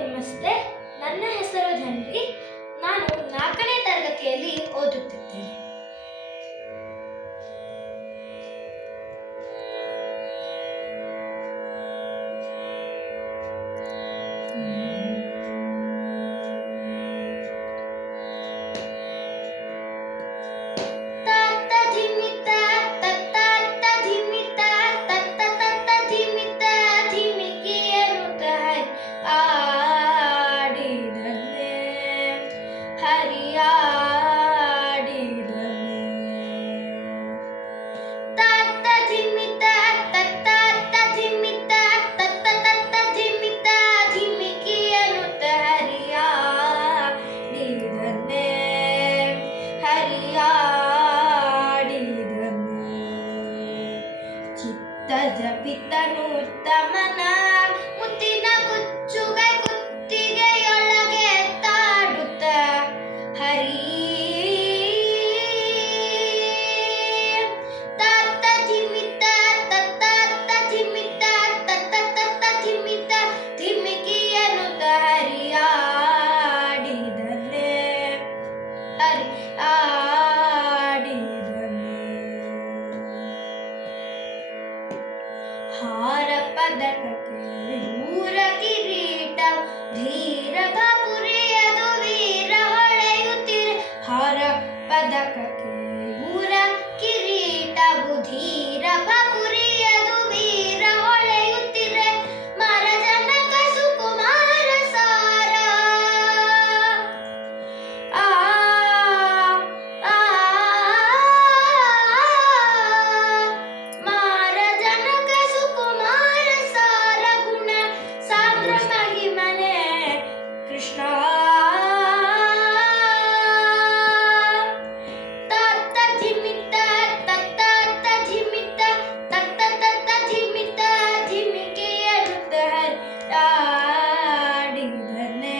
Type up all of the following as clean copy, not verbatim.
ನಮಸ್ತೆ. ನನ್ನ ಹೆಸರು ಧನ್ವಿ. ನಾನು 4ನೇ ತರಗತಿಯಲ್ಲಿ ಓದುತ್ತಿದ್ದೇನೆ. ಜಪಿತನು ಉತ್ತಮನ ಮುತ್ತಿನ ಕುಚ್ಚುಗೈ ಕುತ್ತಿಗೆಯೊಳಗೆ ಎತ್ತಾಡುತ್ತ ಹರಿ ತತ್ತ ಧಿಮಿತ ತತ್ತ ಧಿಮಿತ ತತ್ತ ಧಿಮಿತ ಧಿಮಿಕಿಯನುತ ಹರಿಯಾಡಿದನೆ ಹಾರ ಪದಕಕ್ಕೆ ಊರ ಕಿರೀಟ ಧೀರ ಬಾಪುರಿಯದು ವೀರ ಹೊಳೆಯುತ್ತಿರೆ ಹಾರ ಪದಕಕ್ಕೆ ಊರ ಕಿರೀಟವು ಧೀರ ಬಾಪುರಿಯದು ವೀರ ಹೊಳೆಯುತ್ತಿರೆ ಮರ ಜನಕ ಸುಕುಮಾರ ಸಾರ ಕೃಷ್ಣ ತತ್ತ ಧಿಮಿತ ತತ್ತ ಧಿಮಿತ ತತ್ತ ಧಿಮಿತ ಧಿಮಿಕೆಯನುತ ಹರಿಯಾಡಿದನೆ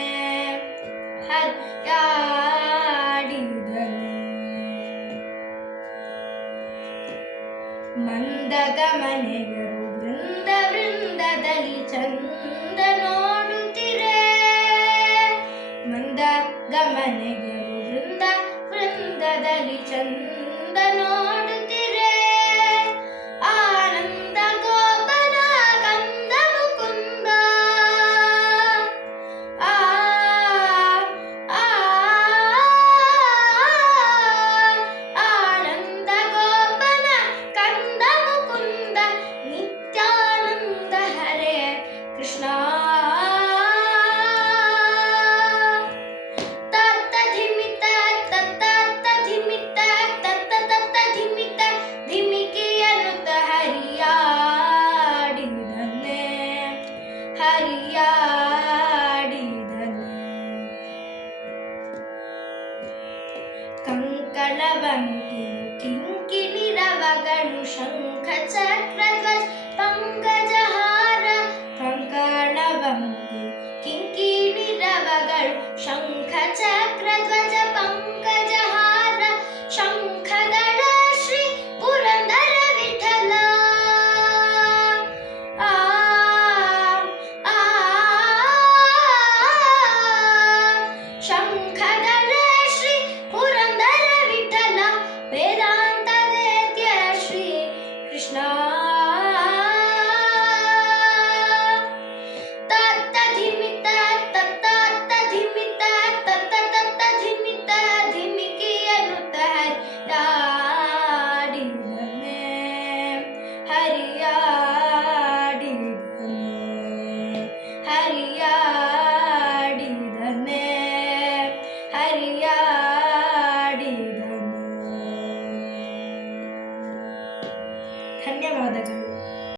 ಮಂದಗಮನೆಗರು ವೃಂದ ವೃಂದದಲ್ಲಿ ಚಂದ ನೋಡುತ್ತಿರೆ ಮಂದಗಮನೆಗರು ವೃಂದ ವೃಂದದಲ್ಲಿ ಚಂದ ನೋಡುತ್ತಿರೆ ಆನಂದ ಗೋಪನ ಕಂದ ಮುಕುಂದ ಆನಂದ ಗೋಪನ ಕಂದ ಮುಕುಂದ ನಿತ್ಯಾನಂದ ಹರೇ ಕೃಷ್ಣ ಕಂಕಣವಂತಿ ಕಿಂಕಿಣಿ ರವಗಳು ಶಂಖ ಚಕ್ರ ಧ್ವಜ ಪಂಕಜಹಾರ ಕಂಕಣವಂತಿ ಕಿಂಕಿಣಿ ರವಗಳು ಶಂಖ ಚಕ್ರ ಧ್ವಜ ಪಂಕ